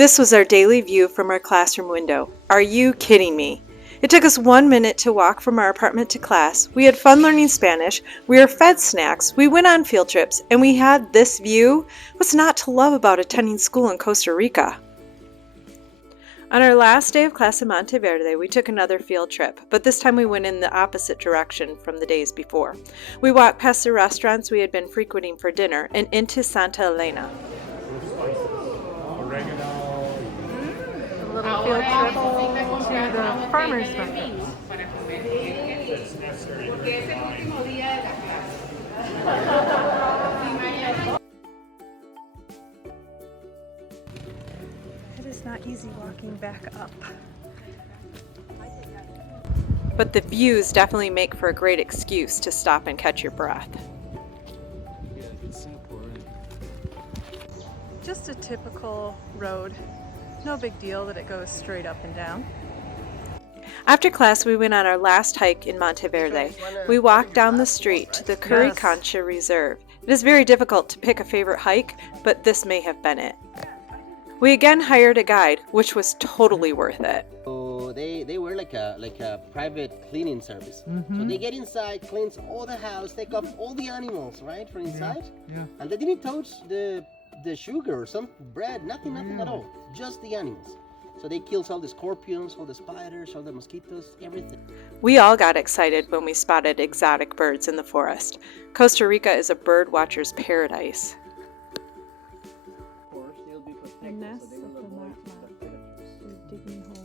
This was our daily view from our classroom window. Are you kidding me? It took us 1 minute to walk from our apartment to class. We had fun learning Spanish, we were fed snacks, we went on field trips, and we had this view. What's not to love about attending school in Costa Rica? On our last day of class in Monteverde, we took another field trip, but this time we went in the opposite direction from the days before. We walked past the restaurants we had been frequenting for dinner and into Santa Elena. A little field trip to the farmer's market. It is not easy walking back up. But the views definitely make for a great excuse to stop and catch your breath. Just a typical road. No big deal that it goes straight up and down. After class, we went on our last hike in Monteverde. We walked down the street to the Curi-Cancha Reserve. It is very difficult to pick a favorite hike, but this may have been it. We again hired a guide, which was totally worth it. So they were like a private cleaning service. So they get inside, cleans all the house, take off all the animals, right, from inside. Yeah. And they didn't touch the sugar or some bread, nothing at all, just the animals. So they kills all the scorpions, all the spiders, all the mosquitoes, everything. We all got excited when we spotted exotic birds in the forest. Costa Rica is a bird watcher's paradise. Of course, they'll be protected, so they will avoid the predators. Digging holes.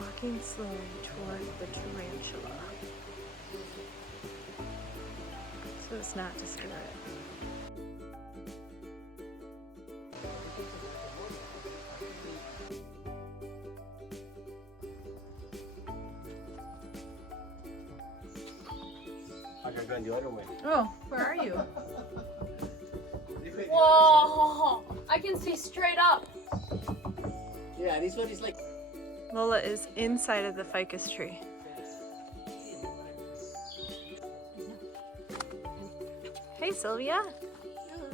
Walking slowly toward the tarantula, so as not to scare it. I gotta go the other way. Oh, where are you? Whoa! I can see straight up. Yeah, this one is like... Lola is inside of the ficus tree. Hey Sylvia. Hello.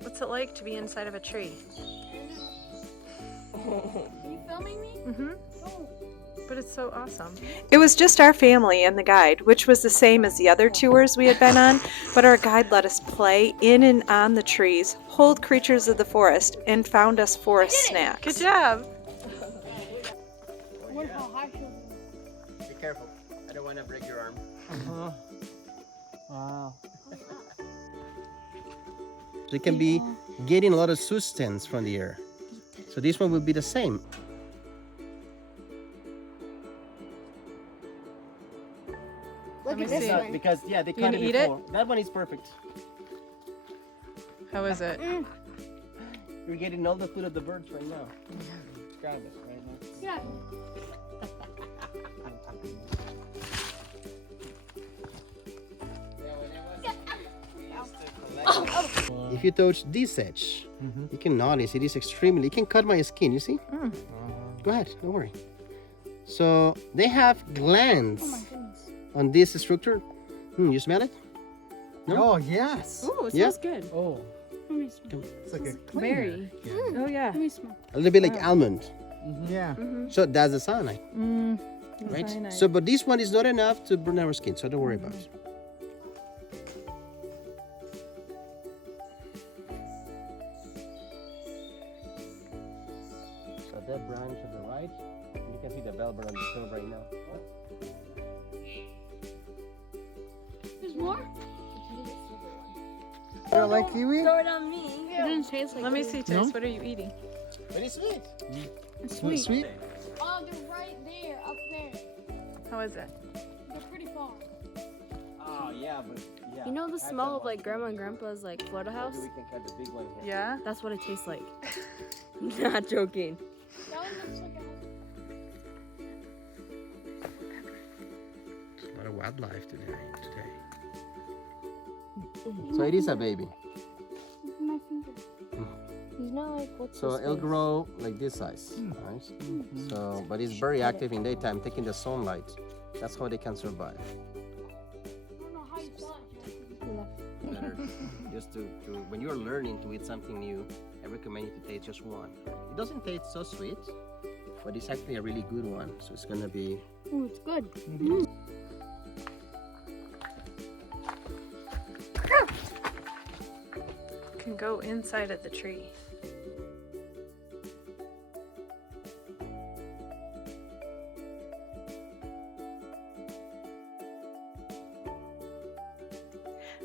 What's it like to be inside of a tree? Are you filming me? Mm-hmm. Oh. But it's so awesome. It was just our family and the guide, which was the same as the other tours we had been on, but our guide let us play in and on the trees, hold creatures of the forest, and found us forest snacks. Good job! Be careful. I don't want to break your arm. Wow. So you can be getting a lot of sustenance from the air. So this one will be the same. Look at me this see. one. Because, yeah, they gonna cut it eat it? before. That one is perfect. How is it? You're getting all the food of the birds right now. Grab it right now. Yeah. If you touch this edge, you can notice it is extremely, you can cut my skin, you see? Go ahead, don't worry. So they have glands Oh my goodness. on this structure. You smell it? No? Oh, yes. Ooh, it Yeah. smells good. Oh, Let me smell. it's like a Berry. cleaner. Oh yeah. Let me smell. A little bit like almond. Yeah. So that's the cyanide, It's right? very nice. So, but this one is not enough to burn our skin, so don't worry about it. So that branch to the right, you can see the velvet on the stove right now. There's more? You don't like kiwi? Throw it on me. It didn't taste like Let me kiwi. see, Tiz. What are you eating? Very sweet. It's Sweet. sweet. Sweet? Oh, they're right there, up there. How is it? They're pretty far. Oh yeah, but yeah. You know the smell of like grandma and grandpa's like Florida house? Maybe we can cut the big one here. Yeah? That's what it tastes like. Not joking. That one looks like A lot of wildlife today. So it is a baby. my finger. He's not like what's So his it'll face? grow like this size, right? So, but it's very active in daytime, taking the sunlight. That's how they can survive. I don't know how you saw it, Jack. Yeah. Better Just to when you're learning to eat something new, I recommend you to taste just one. It doesn't taste so sweet, but it's actually a really good one. So it's gonna be. Ooh, it's good. Can go inside of the tree.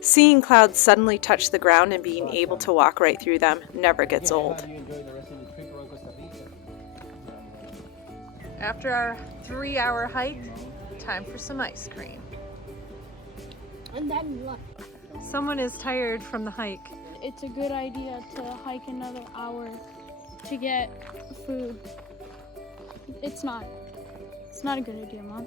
Seeing clouds suddenly touch the ground and being able to walk right through them never gets old. How do you enjoy the rest of the trip around Costa Rica? After our 3-hour hike, time for some ice cream. And then what? Someone is tired from the hike. It's a good idea to hike another hour to get food. It's not a good idea, Mom.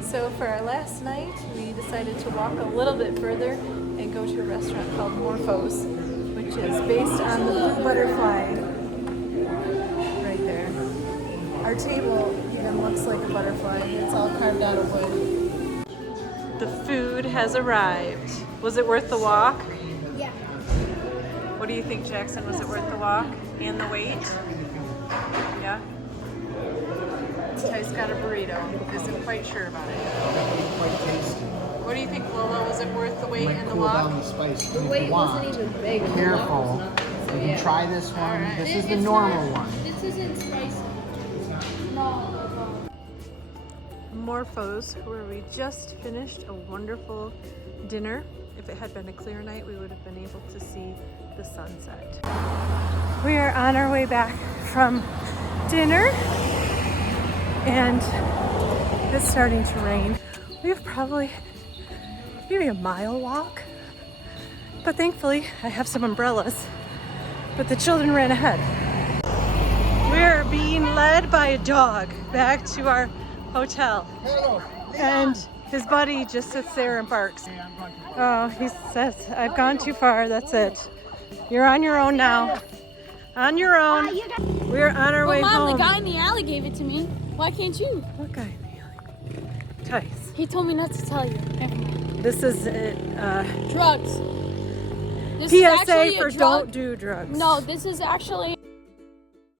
So for our last night, we decided to walk a little bit further and go to a restaurant called Morpho's, which is based on the blue butterfly right there. Our table even looks like a butterfly. It's all carved out of wood. The food has arrived. Was it worth the walk? Yeah. What do you think, Jackson? Was it worth the walk and the wait? Yeah? Ty's got a burrito. Isn't quite sure about it. Quite tasty. What do you think, Lola? Was it worth the wait Might and the cool walk? down the spice. The if weight you want. wasn't even big. Be careful. You can try this one. Alright. This is the normal one. This isn't spicy. No. Morpho's, where we just finished a wonderful dinner. If it had been a clear night, we would have been able to see the sunset. We are on our way back from dinner, and it's starting to rain. We have probably maybe a mile walk, but thankfully I have some umbrellas, but the children ran ahead. We're being led by a dog back to our hotel, and his buddy just sits there and barks. Oh, he says, I've gone too far, that's it. You're on your own now. On your own. We're on our way Mom, home. the guy in the alley gave it to me. Why can't you? What guy in the alley? Tice. He told me not to tell you. This is Drugs. This is PSA actually a for drug. don't do drugs. No, this is actually